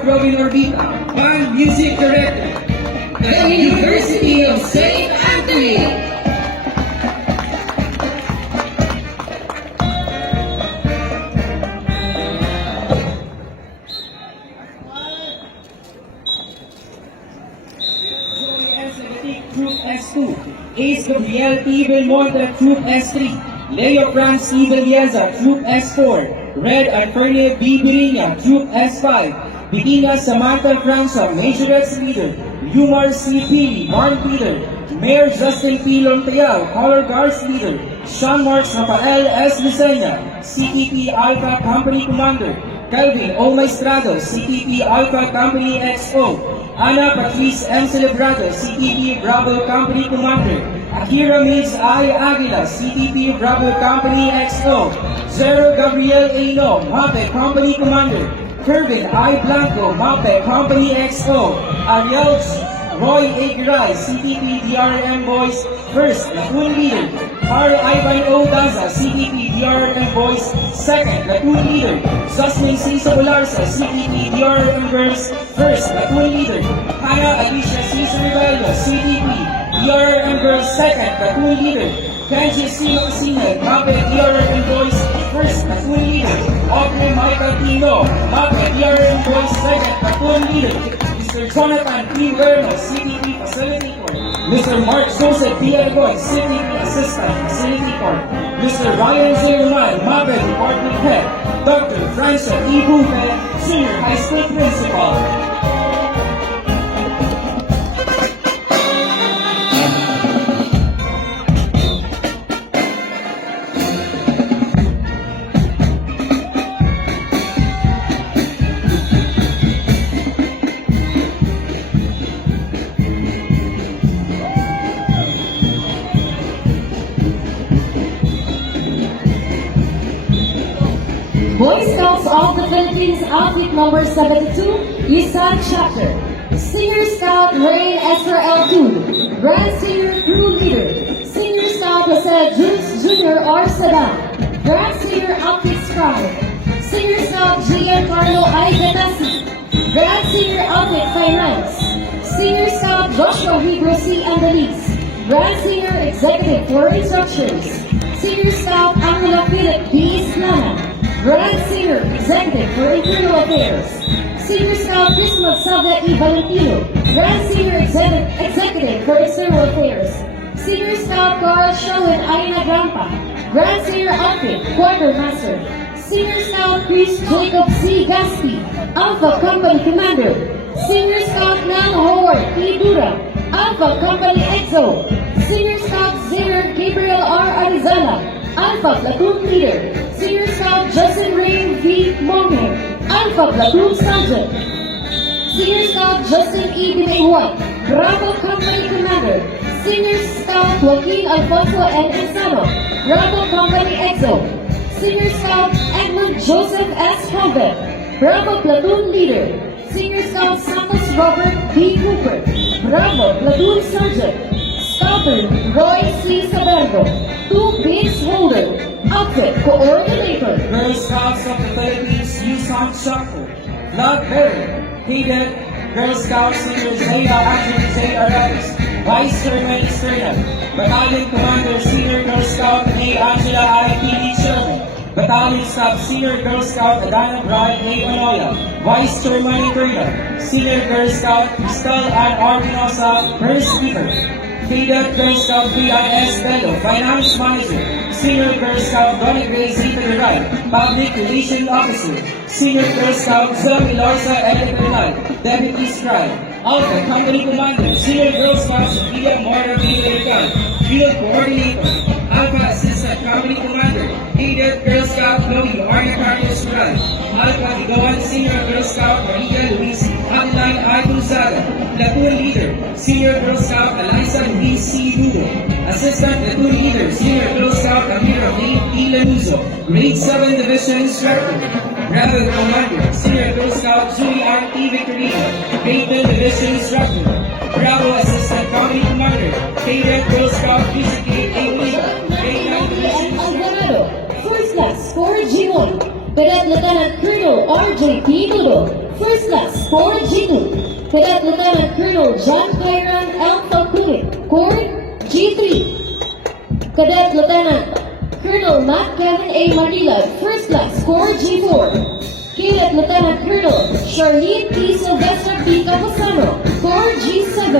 Mark Robin Orbita, Band Music Director, the University of St. Anthony. Troop S2, Ace Gabriel T. Belmonte, Troop S3, Leo Franz T. Belleza, Troop S4, Red Anfernie B. Birinya, Troop S5, Bitina Samantha Franza, Majorettes Leader, Yumar C. Pili, Marn Peter, Mayor Justin P. Lonteal, Color Guards Leader, Sean Marks Rafael S. Lucena, CTP Alpha Company Commander, Calvin O. Maestrado, CTP Alpha Company XO, Ana Patrice M. Celebrado, CTP Bravo Company Commander, Akira Migs I. Aguila, CTP Bravo Company XO, Zero Gabriel A. No, MAPE Company Commander, Kervin I. Blanco, MAPE Company XO, Ariel Roy A. Giray, CTP DRM Boys First, Platoon Leader, Carl Ivan O. Daza, CTP DRM Boys Second, Platoon Leader, Susney C. Sobolarza, CTP DRM Girls First, Platoon Leader, Hannah Alicia C. Cervello, CTP DRM Girls Second, Platoon Leader, Kenji C. Macasine, MAPE DRM Boys First, Platoon Leader, Aubrey Michael Tino, MAPE DRM Boys Second, Platoon Leader, Mr. Jonathan P. Werno, CTP Facilitator, Mr. Mark Joseph P. Algoy, CTP Assistant Facilitator, Mr. Ryan Zilman, MAPE Department Head, Dr. Francia E. Bufe, Senior High School Principal. Boy Scouts of the Philippines Outfit Number 72, Lisan Chapter. Senior Scout Rain Esrael II, Grand Senior Crew Leader. Senior Scout Jose Jules Jr. R. Saddam, Grand Senior Outfit Scout. Senior Scout Giancarlo I. Gatasi, Grand Senior Outfit Finance. Senior Scout Joshua Hebrew C. Andalise, Grand Senior Executive for Instructions. Senior Scout Angela Philip B. Islana, Grand Senior Executive for Internal Affairs. Senior Scout Christmas Salva E. Valentino, Grand Senior Executive for External Affairs. Senior Scout Carl Sherwin Aina Grampa, Grand Senior Outfit Quartermaster. Senior Scout Chris Jacob C. Gaspi, Alpha Company Commander. Senior Scout Nan Howard E. Dura, Alpha Company EXO. Senior Scout Xavier Gabriel R. Arizala, Alpha Platoon Leader. Senior Scout Justin Ray V. Monge, Alpha Platoon Sergeant. Senior Scout Justin E. Binaywan, Bravo Company Commander. Senior Scout Joaquin Alfonso N. Insano, Bravo Company EXO. Senior Scout Edmund Joseph S. Convent, Bravo Platoon Leader. Senior Scout Santos Robert B. Cooper, Bravo Platoon Sergeant. Scouter Roy C. Saberdo, 2 Bits Holder, Outfit Coordinator. Girl Scouts of the Philippines, Yusan Shako, Flag Bearer, Cadet, Girl Scout Senior Zaya Andrew J. Arelis, Vice Chairman External, Battalion Commander Senior Girl Scout A. Angela I. P. Sherman, Battalion Staff Senior Girl Scout Adana Brian A. Manoya, Vice Chairman Internal, Senior Girl Scout Crystal Ann Arbinosa, First Speaker, Cadet Girl Scout B.I.S. Bello, Finance Manager, Senior Girl Scout Donnie Gray Zita Duray, Public Relations Officer, Senior Girl Scout Zoe Larsa Editor Live, Deputy Scribe, Alpha Company Commander, Senior Girl Scout Sophia Mora Villarreal, Field Coordinator, Alpha Assistant Company Commander, Cadet Girl Scout Chloe Arna Carlos Duray, Alpha Ligawan Senior Girl Scout Maria Luis Adeline I. Gonzaga, Platoon Leader, Senior Girl Scout Eliza Luis C. Lugo, Assistant Platoon Leader, Senior Girl Scout Amira E. Lanuzo, Grade 7 Division Instructor, Bravo Commander, Senior Girl Scout Julie R. T. Victorino, Grade 10 Division Instructor, Bravo Assistant Company Commander, Cadet Girl Scout PCK A. Grade 9 Division Instructor. First class for G1. Cadet Lieutenant Colonel R.J. Pinudo, First Class, Corps G2. Cadet Lieutenant Colonel John Byron L. Falcone, Corps G3. Cadet Lieutenant Colonel Matt Kevin A. Manila, First Class, Corps G4. Cadet Lieutenant Colonel Charlene P. Sylvester B. Capusano, Corps G7.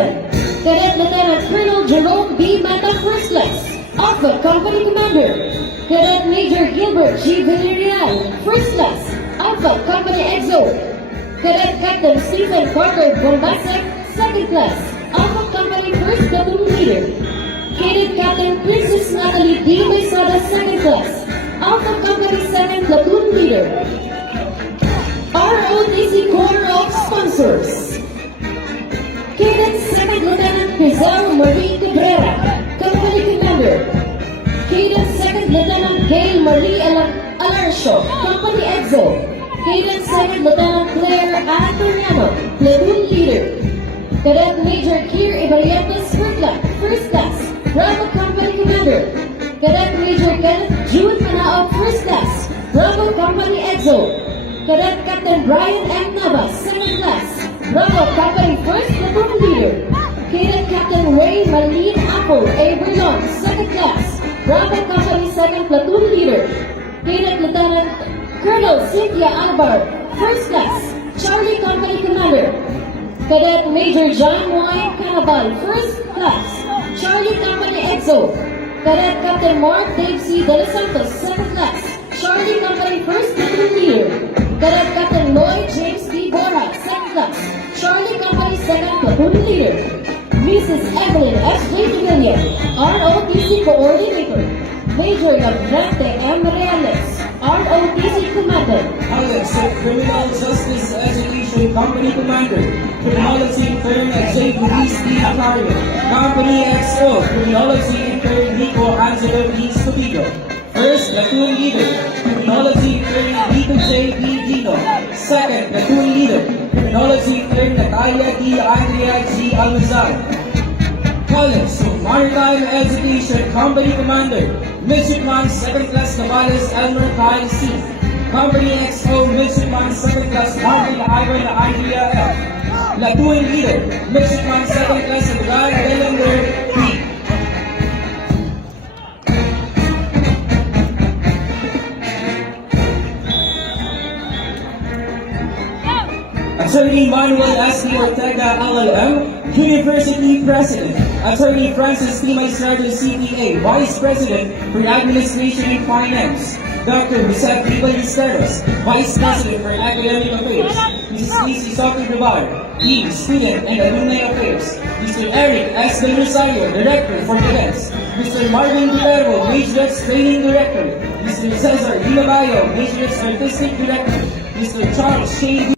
Cadet Lieutenant Colonel Jerome B. Mata, First Class, Alpha Company Commander. Cadet Major Gilbert G. Villarreal, First Class, Alpha Company Exo. Cadet Captain Stephen Carter Bombasek, Second Class, Alpha Company First Platoon Leader. Cadet Captain Princess Natalie D. Mesada, Second Class, Alpha Company Second Platoon Leader. ROTC Corps of Sponsors. Cadet Second Lieutenant Rizal Marie Cabrera, Company Commander. Cadet Second Lieutenant Gail Marie Alarcio, Company Exo. Cadet Second Lieutenant Claire Antoriano, Platoon Leader. Cadet Major Kier Ibarrientos, First Class, Bravo Company Commander. Cadet Major Kenneth June Manao, First Class, Bravo Company Exo. Cadet Captain Brian M. Navas, Second Class, Bravo Company First Platoon Leader. Cadet Captain Ray Marlene Apple A. Berlon, Second Class, Bravo Company Second Platoon Leader. Cadet Lieutenant Colonel Cynthia Albar, First Class, Charlie Company Commander. Cadet Major John Y. Canaval, First Class, Charlie Company Exo. Cadet Captain Mark Dave C. De Los Santos, Second Class, Charlie Company First Platoon Leader. Cadet Captain Lloyd James D. Bora, Second Class, Charlie Company Second Platoon Leader. Mrs. Evelyn S. J. Pavilion, ROTC Coordinator. Major Labrante M. Reales, ROTC Commander. Alex, Criminal Justice Education Company Commander. Criminology Intern J. Luis D. Atario. Company XO. Criminology Intern Nico Angelo D. Stupido. First Platoon Leader. Criminology Intern Vito J. D. Dino. Second Platoon Leader. Criminology Intern Natalia D. Andrea G. Almazar. College Maritime Education Company Commander. Midshipman Second Class Navales Elmer Kyle C. Company XO Midshipman Second Class Marvin Ivan Andrea F. Platoon Leader Midshipman Second Class Edgar Belander P. Attorney Manuel S. D. Ortega, LLM, University President. Attorney Francis T. Maestrado, CPA, Vice President for Administration and Finance. Dr. Jose V. Ballesteros, Vice President for Academic Affairs. Mrs. Lizzie Soto Navar, Dean, Student and Alumni Affairs. Mr. Eric S. Del Rosario, Director for Defense. Mr. Marvin Guerrero, Majorettes Training Director. Mr. Cesar Villabayo, Majorettes Artistic Director. Mr. Charles Shane